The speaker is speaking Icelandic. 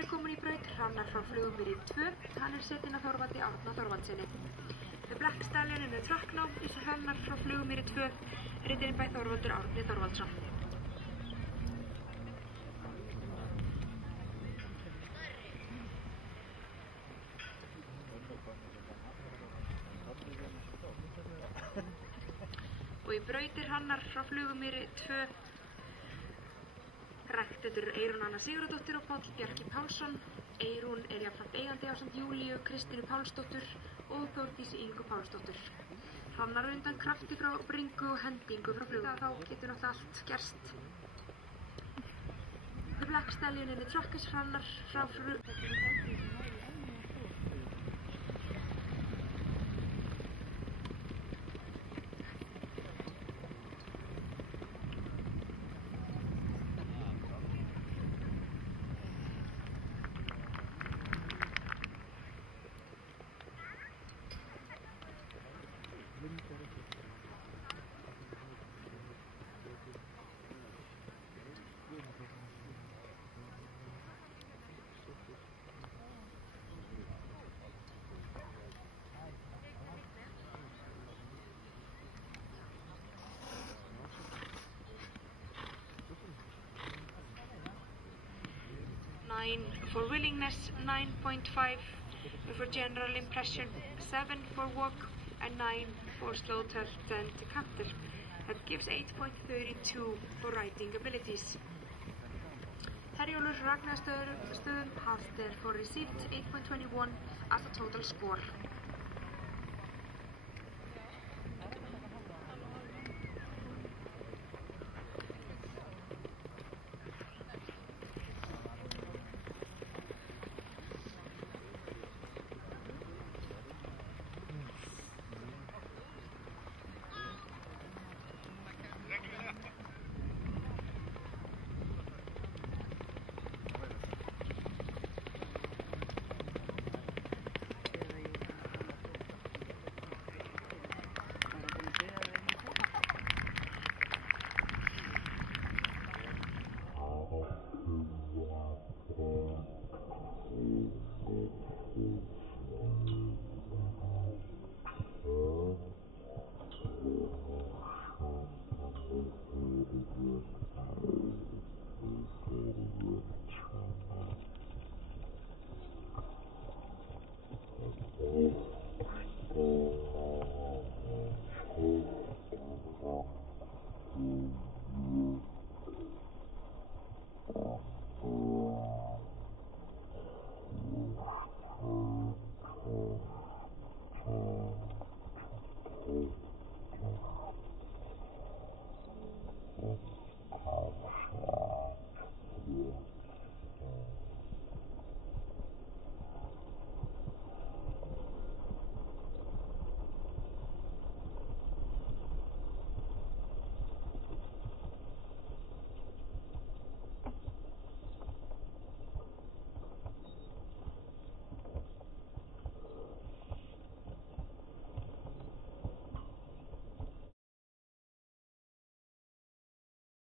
er komin í braut Hrannar frá Flugumýri 2. Hann er setinn af Þorvaldi Árna Þorvaldssyni. The Black Stallion in the track now is Hrannar frá Flugumýri 2, ridden by Þorvaldur Árni Þorvaldsson. Og í braut Hrannar frá Flugumýri 2 ræktendur Eyrún Anna Sigurðardóttir og Páll Bjarki Pálsson. Eyrún er jafnframt eigandi ásamt Júlíu Kristínu Pálsdóttur og Þórdísi Ingu Pálsdóttur. Hrannar undan krafti frá bringu og hendingu frá Flugumýri. Þá getur náttúrulega allt gerst. The Black Stallion in the track is Hrannar frá Flugumýri. For willingness, 9.5 for general impression, 7 for walk and 9 for slow tilt and canter. That gives 8.32 for riding abilities. Herjólfur Ragnarsstöðum has therefore received 8.21 as a total score.